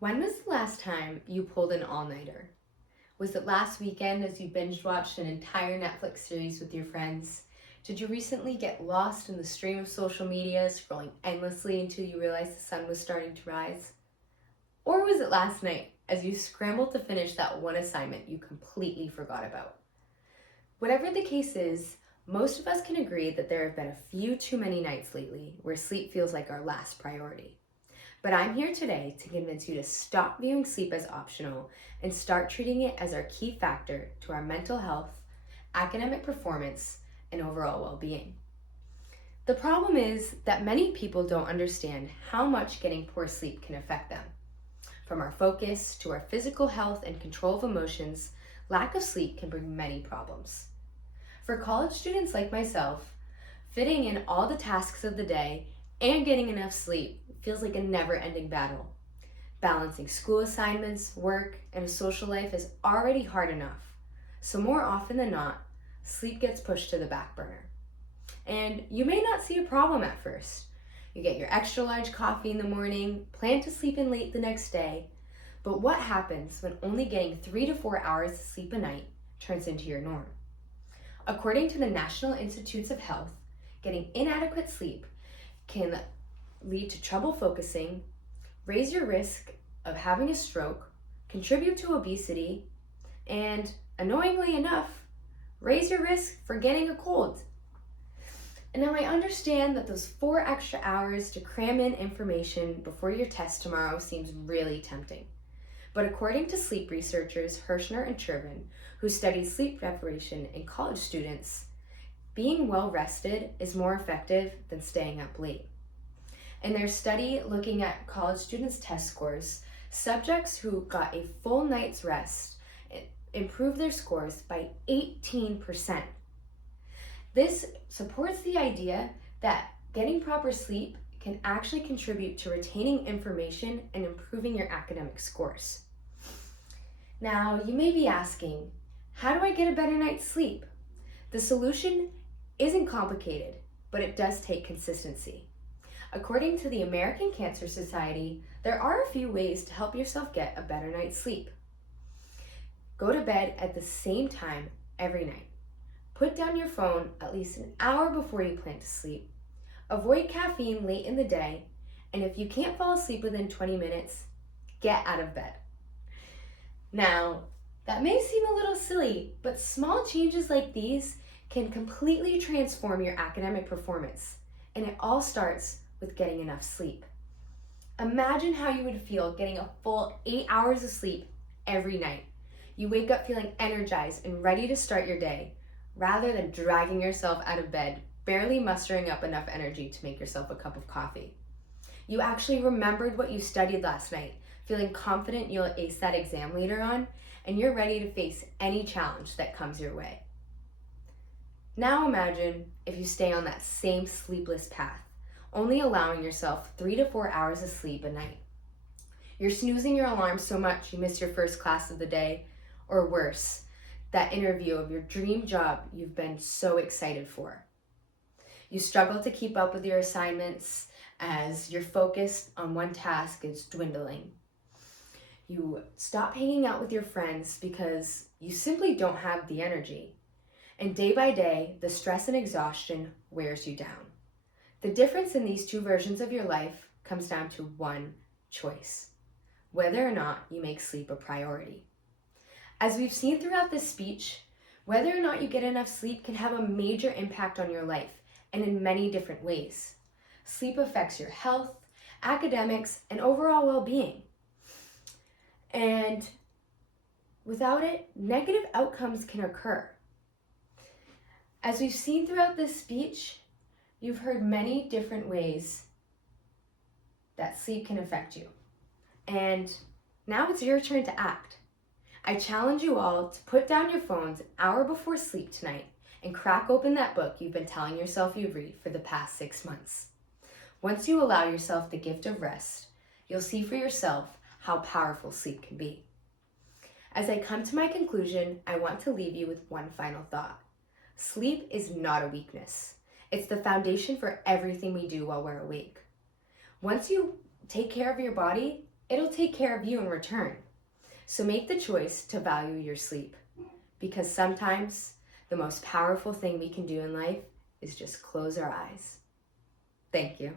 When was the last time you pulled an all-nighter? Was it last weekend as you binge-watched an entire Netflix series with your friends? Did you recently get lost in the stream of social media, scrolling endlessly until you realized the sun was starting to rise? Or was it last night as you scrambled to finish that one assignment you completely forgot about? Whatever the case is, most of us can agree that there have been a few too many nights lately where sleep feels like our last priority. But I'm here today to convince you to stop viewing sleep as optional and start treating it as our key factor to our mental health, academic performance, and overall well-being. The problem is that many people don't understand how much getting poor sleep can affect them. From our focus to our physical health and control of emotions, lack of sleep can bring many problems. For college students like myself, fitting in all the tasks of the day and getting enough sleep feels like a never-ending battle. Balancing school assignments, work, and a social life is already hard enough. So more often than not, sleep gets pushed to the back burner. And you may not see a problem at first. You get your extra large coffee in the morning, plan to sleep in late the next day, but what happens when only getting 3 to 4 hours of sleep a night turns into your norm? According to the National Institutes of Health, getting inadequate sleep can lead to trouble focusing, raise your risk of having a stroke, contribute to obesity, and, annoyingly enough, raise your risk for getting a cold. And now I understand that those 4 extra hours to cram in information before your test tomorrow seems really tempting. But according to sleep researchers Hirschner and Chervin, who studied sleep deprivation in college students, being well rested is more effective than staying up late. In their study looking at college students' test scores, subjects who got a full night's rest improved their scores by 18%. This supports the idea that getting proper sleep can actually contribute to retaining information and improving your academic scores. Now, you may be asking, how do I get a better night's sleep? The solution isn't complicated, but it does take consistency. According to the American Cancer Society, there are a few ways to help yourself get a better night's sleep. Go to bed at the same time every night. Put down your phone at least an hour before you plan to sleep. Avoid caffeine late in the day, and if you can't fall asleep within 20 minutes, get out of bed. Now, that may seem a little silly, but small changes like these can completely transform your academic performance, and it all starts with getting enough sleep. Imagine how you would feel getting a full 8 hours of sleep every night. You wake up feeling energized and ready to start your day, rather than dragging yourself out of bed, barely mustering up enough energy to make yourself a cup of coffee. You actually remembered what you studied last night, feeling confident you'll ace that exam later on, and you're ready to face any challenge that comes your way. Now imagine if you stay on that same sleepless path, only allowing yourself 3 to 4 hours of sleep a night. You're snoozing your alarm so much you miss your first class of the day, or worse, that interview of your dream job you've been so excited for. You struggle to keep up with your assignments as your focus on one task is dwindling. You stop hanging out with your friends because you simply don't have the energy. And day by day, the stress and exhaustion wears you down. The difference in these two versions of your life comes down to one choice: whether or not you make sleep a priority. As we've seen throughout this speech, whether or not you get enough sleep can have a major impact on your life, and in many different ways. Sleep affects your health, academics, and overall well-being. And without it, negative outcomes can occur. As we've seen throughout this speech, you've heard many different ways that sleep can affect you. And now it's your turn to act. I challenge you all to put down your phones an hour before sleep tonight and crack open that book you've been telling yourself you'd read for the past 6 months. Once you allow yourself the gift of rest, you'll see for yourself how powerful sleep can be. As I come to my conclusion, I want to leave you with one final thought. Sleep is not a weakness. It's the foundation for everything we do while we're awake. Once you take care of your body, it'll take care of you in return. So make the choice to value your sleep, because sometimes the most powerful thing we can do in life is just close our eyes. Thank you.